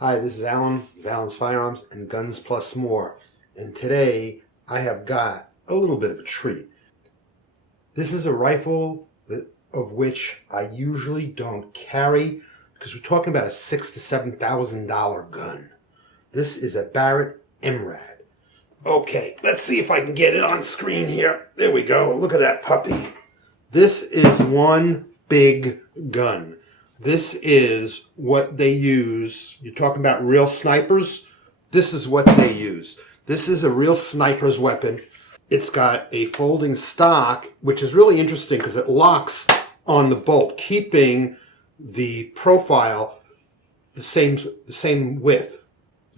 Hi, this is Alan of AlansFirearms and Guns Plus More, and today I have got a little bit of a treat. This is a rifle of which I usually don't carry because we're talking about a $6,000 to $7,000 gun. This is a Barrett MRAD. Okay, let's see if I can get it on screen here. There we go. Look at that puppy. This is one big gun. This is what they use. You're talking about real snipers? This is what they use. This is a real sniper's weapon. It's got a folding stock, which is really interesting because it locks on the bolt, keeping the profile the same width.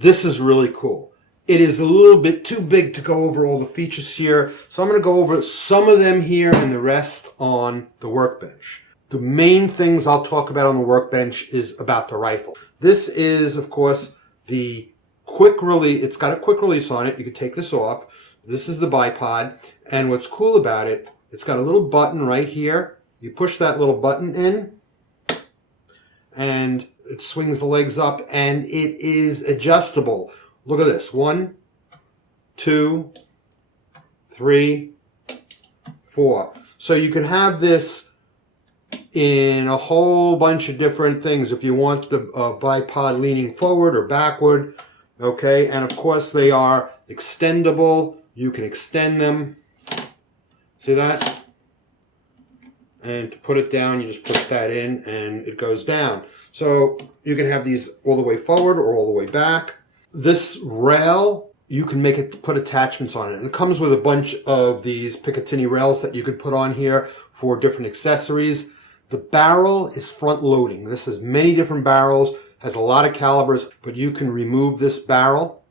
This is really cool. It is a little bit too big to go over all the features here, so I'm going to go over some of them here and the rest on the Workbench. The main things I'll talk about on the Workbench is about the rifle. This is, of course, the quick release. It's got a quick release on it. You can take this off. This is the bipod. And what's cool about it, it's got a little button right here. You push that little button in, and it swings the legs up, and it is adjustable. Look at this. 1, 2, 3, 4. So you can have this in a whole bunch of different things if you want the bipod leaning forward or backward. Okay, and of course they are extendable. You can extend them. See that? And to put it down, you just push that in and it goes down. So you can have these all the way forward or all the way back. This rail, you can make it put attachments on it. And it comes with a bunch of these Picatinny rails that you could put on here for different accessories. The barrel is front loading. This has many different barrels, has a lot of calibers, but you can remove this barrel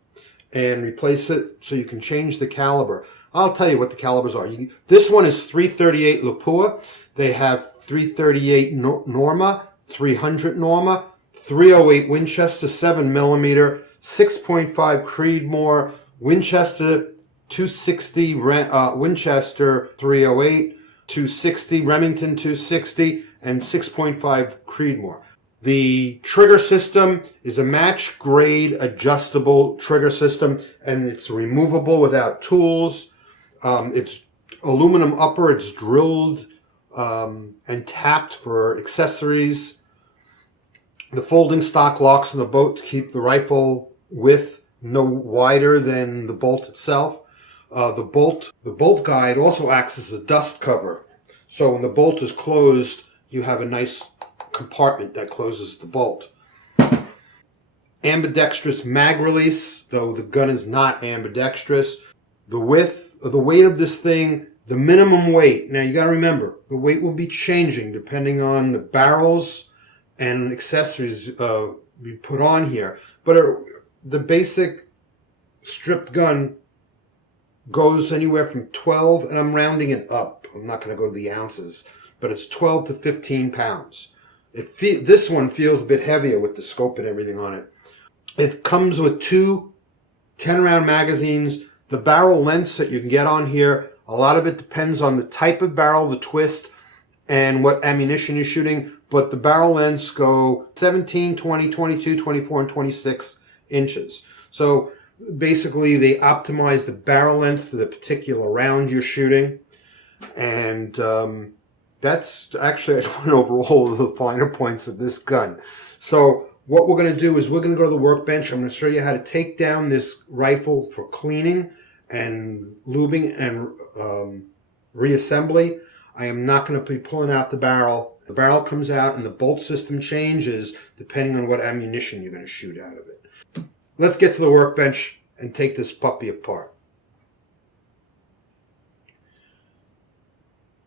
and replace it so you can change the caliber. I'll tell you what the calibers are. This one is 338 Lapua. They have 338 Norma, 300 Norma, 308 Winchester 7mm, 6.5 Creedmoor, Winchester 260, Winchester 308, 260, Remington 260, and 6.5 Creedmoor. The trigger system is a match grade adjustable trigger system, and it's removable without tools. It's aluminum upper, it's drilled and tapped for accessories. The folding stock locks on the bolt to keep the rifle width no wider than the bolt itself. The bolt guide also acts as a dust cover. So when the bolt is closed, you have a nice compartment that closes the bolt. Ambidextrous mag release, though the gun is not ambidextrous. The weight of this thing, the minimum weight. Now you got to remember, the weight will be changing depending on the barrels and accessories we put on here. But the basic stripped gun goes anywhere from 12, and I'm rounding it up. I'm not going to go to the ounces, but it's 12 to 15 pounds. This one feels a bit heavier with the scope and everything on it. It comes with 2 10-round magazines. The barrel lengths that you can get on here, a lot of it depends on the type of barrel, the twist, and what ammunition you're shooting. But the barrel lengths go 17, 20, 22, 24, and 26 inches. So basically, they optimize the barrel length for the particular round you're shooting. And that's actually, I went over all of the finer points of this gun. So what we're going to do is we're going to go to the Workbench. I'm going to show you how to take down this rifle for cleaning and lubing and reassembly. I am not going to be pulling out the barrel. The barrel comes out and the bolt system changes depending on what ammunition you're going to shoot out of it. Let's get to the Workbench and take this puppy apart.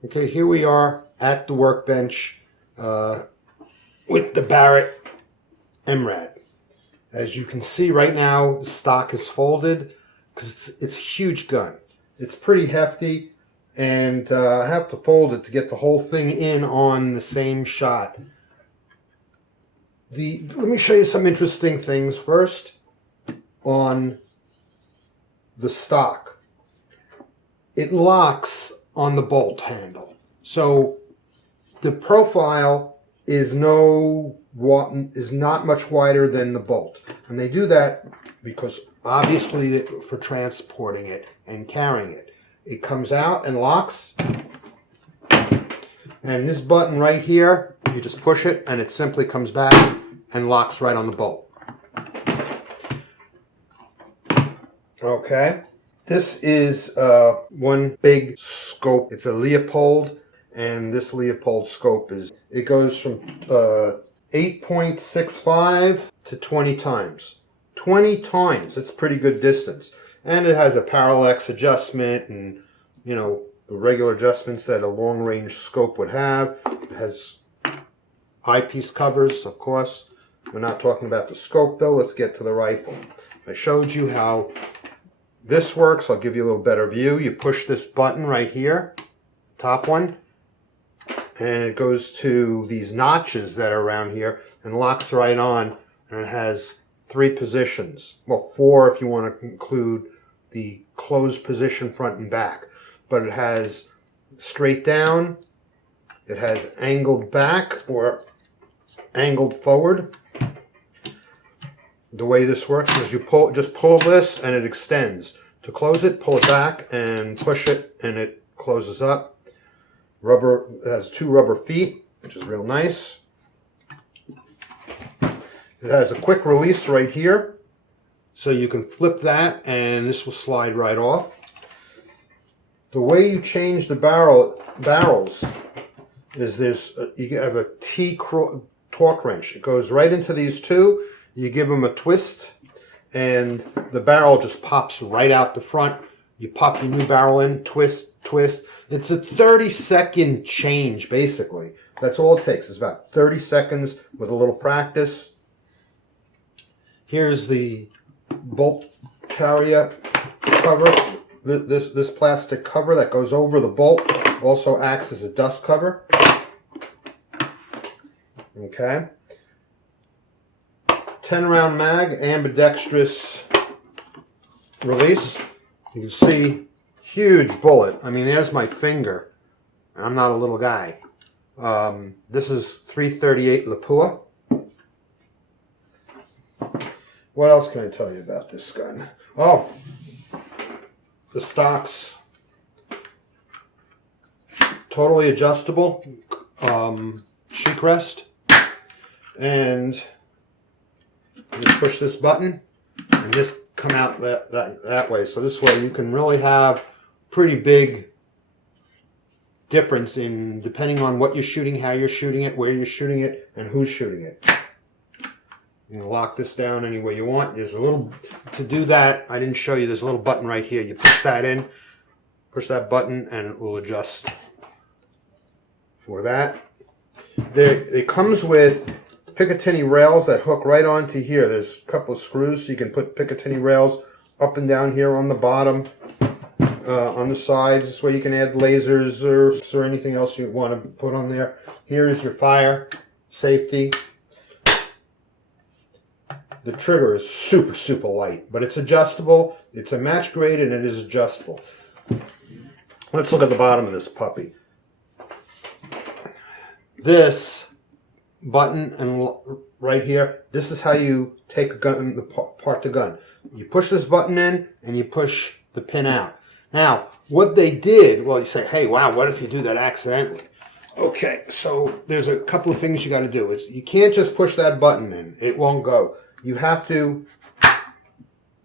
Okay, here we are at the Workbench with the Barrett MRAD. As you can see right now, the stock is folded because it's a huge gun. It's pretty hefty, and I have to fold it to get the whole thing in on the same shot. Let me show you some interesting things first on the stock. It locks on the bolt handle. So the profile is not much wider than the bolt. And they do that because obviously for transporting it and carrying it. It comes out and locks. And this button right here, you just push it and it simply comes back and locks right on the bolt. Okay. This is one big scope. It's a Leopold, and this Leopold scope it goes from 8.65 to 20 times. 20 times. That's pretty good distance. And it has a parallax adjustment and, you know, the regular adjustments that a long-range scope would have. It has eyepiece covers, of course. We're not talking about the scope, though. Let's get to the rifle. I showed you how this works. I'll give you a little better view. You push this button right here, top one, and it goes to these notches that are around here and locks right on, and it has 3 positions. Well, 4 if you want to include the closed position front and back. But it has straight down, it has angled back or angled forward. The way this works is you just pull this and it extends. To close it, pull it back and push it and it closes up. Rubber, it has 2 rubber feet, which is real nice. It has a quick release right here, so you can flip that and this will slide right off. The way you change the barrels is you have a Torx wrench. It goes right into these 2. You give them a twist, and the barrel just pops right out the front. You pop your new barrel in, twist, twist. It's a 30-second change, basically. That's all it takes. It's about 30 seconds with a little practice. Here's the bolt carrier cover. This plastic cover that goes over the bolt also acts as a dust cover. Okay. 10-round mag, ambidextrous release. You can see, huge bullet. I mean, there's my finger. I'm not a little guy. This is 338 Lapua. What else can I tell you about this gun? Oh, the stock's totally adjustable, cheek rest, and you just push this button and this come out that way. So this way you can really have pretty big difference in depending on what you're shooting, how you're shooting it, where you're shooting it, and who's shooting it. You can lock this down any way you want. There's a little, to do that, I didn't show you, there's a little button right here. You push that in, push that button, and it will adjust for that. It comes with Picatinny rails that hook right onto here. There's a couple of screws, so you can put Picatinny rails up and down here on the bottom, on the sides. This way you can add lasers or anything else you want to put on there. Here is your fire safety. The trigger is super, super light, but it's adjustable. It's a match grade and it is adjustable. Let's look at the bottom of this puppy. This button and right here, this is how you take a gun, part the gun. You push this button in and you push the pin out. Now, what they did, well, you say, hey, wow, what if you do that accidentally? Okay, so there's a couple of things you got to do. You can't just push that button in. It won't go. You have to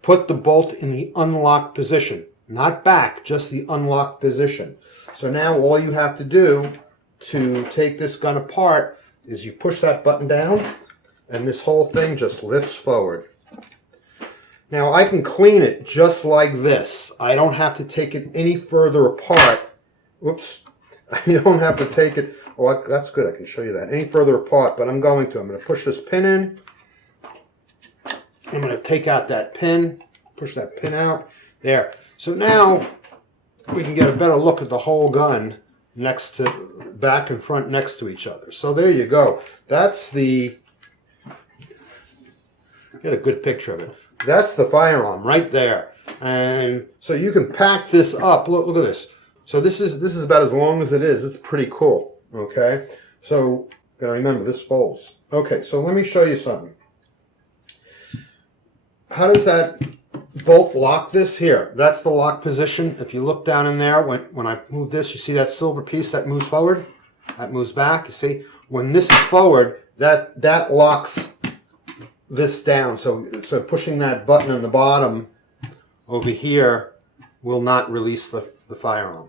put the bolt in the unlocked position. Not back, just the unlocked position. So now all you have to do to take this gun apart is you push that button down and this whole thing just lifts forward. Now I can clean it just like this. I don't have to take it any further apart. Oops. You don't have to take it. Oh, that's good. I can show you that. Any further apart, but I'm going to. I'm going to push this pin in. I'm going to take out that pin, push that pin out. There. So now we can get a better look at the whole gun next to, back and front next to each other. So there you go. That's the, get a good picture of it. That's the firearm right there. And so you can pack this up. Look at this. So this is about as long as it is. It's pretty cool. Okay. So Gotta remember, this folds. Okay, so let me show you something. How does that bolt lock this? Here, that's the lock position. If you look down in there, when I move this, you see that silver piece that moves forward? That moves back, you see? When this is forward, that locks this down. So pushing that button on the bottom over here will not release the firearm.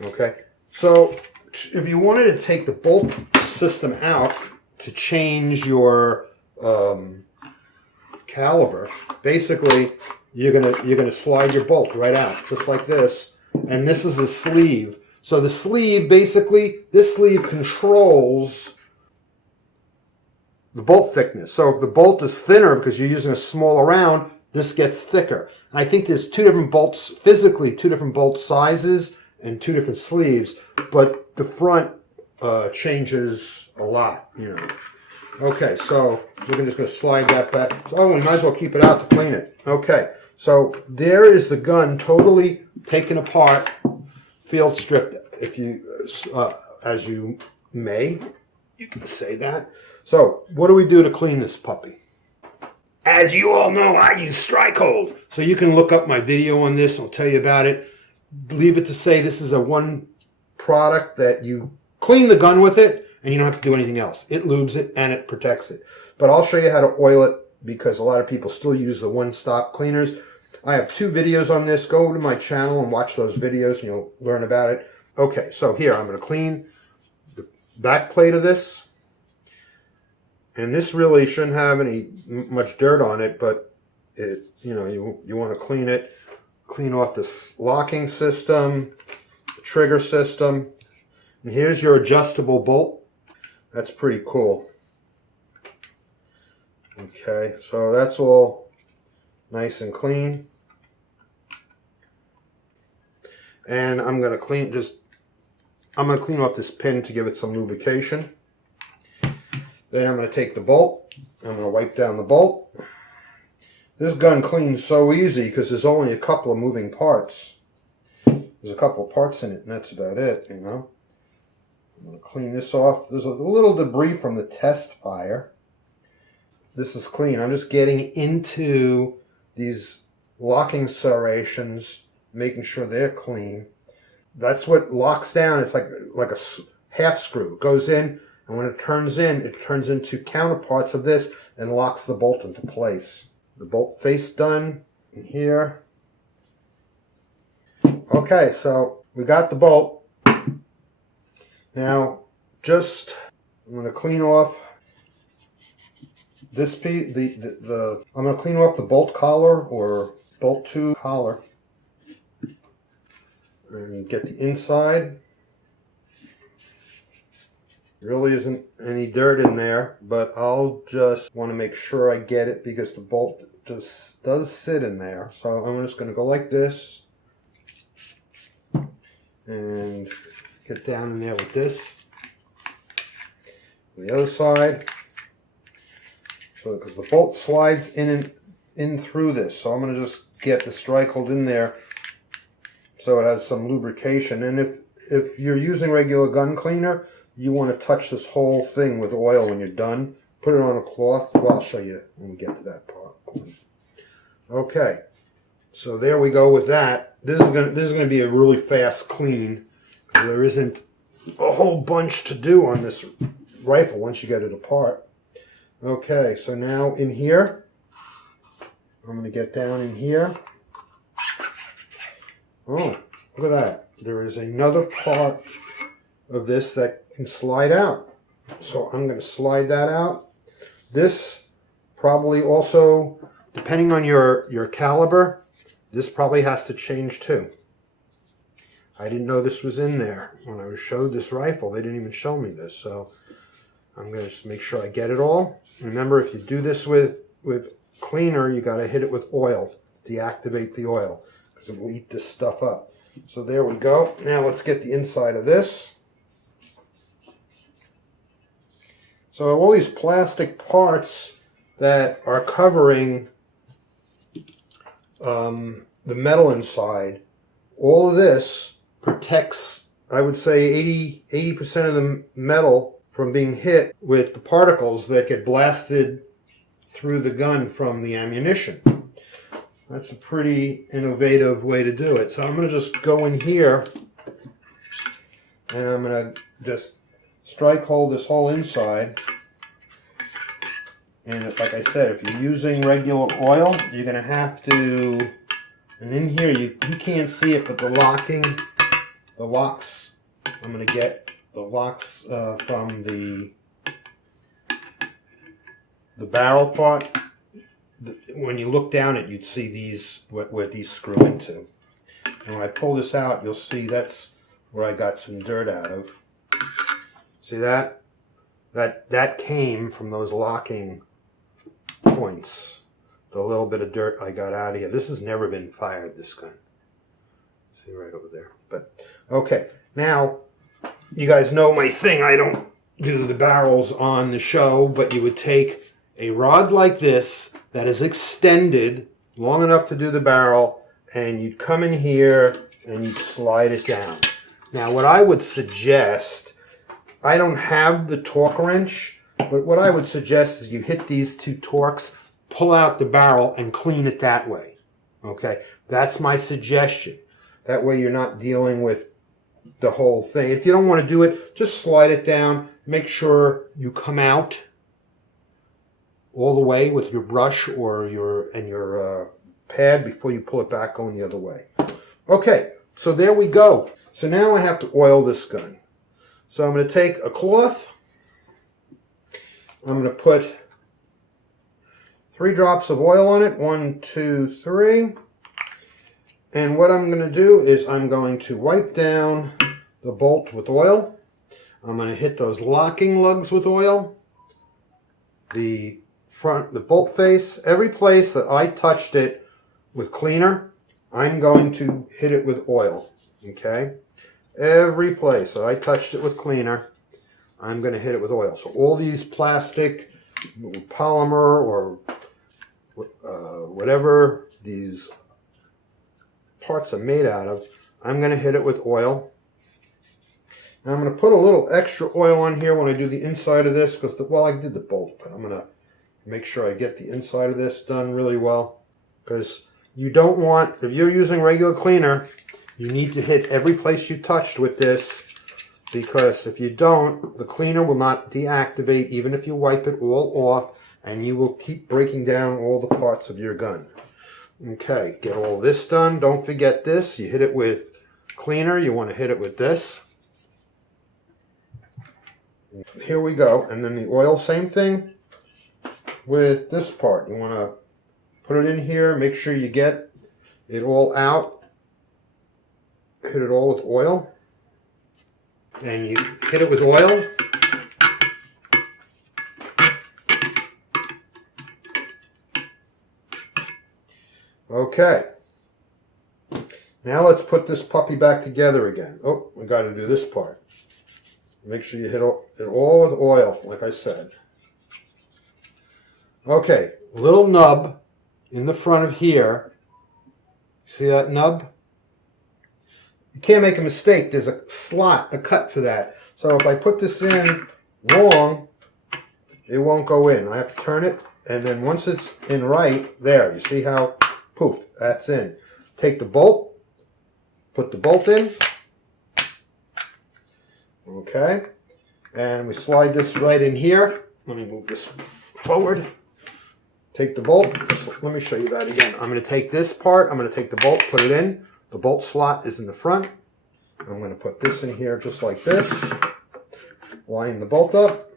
Okay? So if you wanted to take the bolt system out to change your caliber, basically you're gonna slide your bolt right out, just like this. And this is the sleeve. So the sleeve, basically, this sleeve controls the bolt thickness. So if the bolt is thinner because you're using a smaller round, this gets thicker. And I think there's two different bolts, physically two different bolt sizes and two different sleeves, but the front changes a lot, you know. Okay, so we're just going to slide that back. Oh, we might as well keep it out to clean it. Okay, so there is the gun totally taken apart, field stripped, if you, as you may, you can say that. So, what do we do to clean this puppy? As you all know, I use Strike Hold. So you can look up my video on this, I'll tell you about it. Leave it to say this is a one product that you clean the gun with it, and you don't have to do anything else. It lubes it, and it protects it. But I'll show you how to oil it, because a lot of people still use the one-stop cleaners. I have 2 videos on this. Go over to my channel and watch those videos, and you'll learn about it. Okay, so here, I'm going to clean the back plate of this. And this really shouldn't have much dirt on it, but it, you know, you want to clean it. Clean off this locking system, the trigger system. And here's your adjustable bolt. That's pretty cool. Okay, so that's all nice and clean. And I'm going to clean off this pin to give it some lubrication. Then I'm going to take the bolt. I'm going to wipe down the bolt. This gun cleans so easy because there's only a couple of moving parts. There's a couple of parts in it, and that's about it, you know. I'm going to clean this off. There's a little debris from the test fire. This is clean. I'm just getting into these locking serrations, making sure they're clean. That's what locks down. It's like a half screw. It goes in, and when it turns into counterparts of this and locks the bolt into place. The bolt face done in here. Okay, so we got the bolt. Now, I'm going to clean off this piece. I'm going to clean off the bolt collar or bolt tube collar and get the inside. Really isn't any dirt in there, but I'll just want to make sure I get it because the bolt just does sit in there. So I'm just going to go like this and get down in there with this. The other side, so because the bolt slides in through this, so I'm going to just get the strike hold in there so it has some lubrication. And if you're using regular gun cleaner, you want to touch this whole thing with oil when you're done. Put it on a cloth. Well, I'll show you when we get to that part. Okay, so there we go with that. This is going to be a really fast clean. There isn't a whole bunch to do on this rifle once you get it apart. Okay, so now in here, I'm going to get down in here. Oh, look at that. There is another part of this that can slide out. So I'm going to slide that out. This probably also, depending on your caliber, this probably has to change too. I didn't know this was in there. When I was showed this rifle, they didn't even show me this. So I'm going to just make sure I get it all. Remember, if you do this with cleaner, you got to hit it with oil to deactivate the oil because it will eat this stuff up. So there we go. Now let's get the inside of this. So all these plastic parts that are covering the metal inside, all of this protects, I would say 80% of the metal from being hit with the particles that get blasted through the gun from the ammunition. That's a pretty innovative way to do it. So I'm going to just go in here and I'm going to just strike hold this whole inside. And like I said, if you're using regular oil, you're going to have to, and in here you can't see it, but the locks, I'm going to get the locks from the barrel part. When you look down it, you'd see these, where these screw into. And when I pull this out, you'll see that's where I got some dirt out of. See that? That came from those locking points. The little bit of dirt I got out of here. This has never been fired, this gun. See right over there. But okay, now you guys know my thing. I don't do the barrels on the show, but you would take a rod like this that is extended long enough to do the barrel, and you'd come in here and you'd slide it down. Now what I would suggest, I don't have the torque wrench, but what I would suggest is you hit these two Torx, pull out the barrel, and clean it that way. Okay, that's my suggestion. That way you're not dealing with the whole thing. If you don't want to do it, just slide it down. Make sure you come out all the way with your brush or your pad before you pull it back going the other way. Okay, so there we go. So now I have to oil this gun. So I'm going to take a cloth. I'm going to put 3 drops of oil on it. 1, 2, 3. And what I'm going to do is I'm going to wipe down the bolt with oil. I'm going to hit those locking lugs with oil. The front, the bolt face, every place that I touched it with cleaner, I'm going to hit it with oil. Okay? Every place that I touched it with cleaner, I'm going to hit it with oil. So all these plastic, polymer, or whatever these parts are made out of, I'm going to hit it with oil. Now I'm going to put a little extra oil on here when I do the inside of this, because, well, I did the bolt, but I'm going to make sure I get the inside of this done really well, because you don't want, if you're using regular cleaner, you need to hit every place you touched with this, because if you don't, the cleaner will not deactivate even if you wipe it all off, and you will keep breaking down all the parts of your gun. Okay, get all this done. Don't forget this. You hit it with cleaner. You want to hit it with this. Here we go. And then the oil, same thing with this part. You want to put it in here. Make sure you get it all out. Hit it all with oil. And you hit it with oil. Okay. Now let's put this puppy back together again. Oh, we got to do this part. Make sure you hit it all with oil, like I said. Okay, little nub in the front of here. See that nub? You can't make a mistake. There's a slot, a cut for that. So if I put this in wrong, it won't go in. I have to turn it, and then once it's in right, there, you see how, poof, that's in. Take the bolt, put the bolt in. Okay, and we slide this right in here. Let me move this forward. Take the bolt. Let me show you that again. I'm going to take this part. I'm going to take the bolt, put it in. The bolt slot is in the front. I'm going to put this in here just like this. Line the bolt up.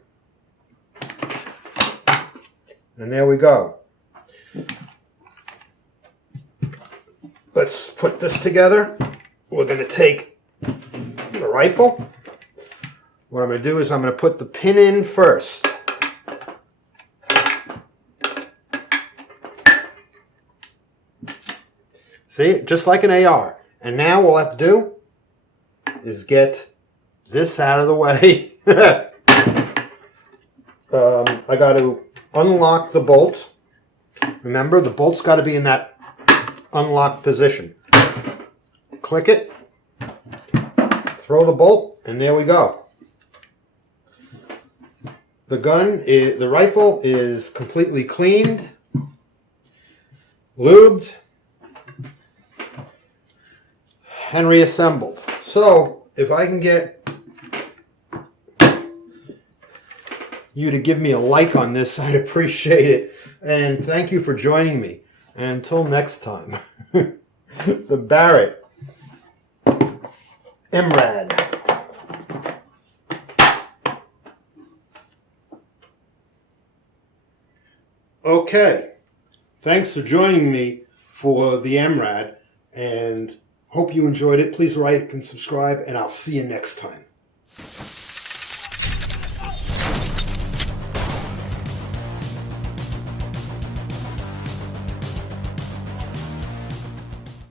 And there we go. Let's put this together. We're going to take the rifle. What I'm going to do is I'm going to put the pin in first. See, just like an AR. And now what we'll have to do is get this out of the way. I got to unlock the bolt. Remember, the bolt's got to be in that unlocked position. Click it, throw the bolt, and there we go. the rifle is completely cleaned, lubed, and reassembled. So if I can get you to give me a like on this, I'd appreciate it. And thank you for joining me. And until next time, the Barrett MRAD. Okay, thanks for joining me for the MRAD, and hope you enjoyed it. Please like and subscribe, and I'll see you next time.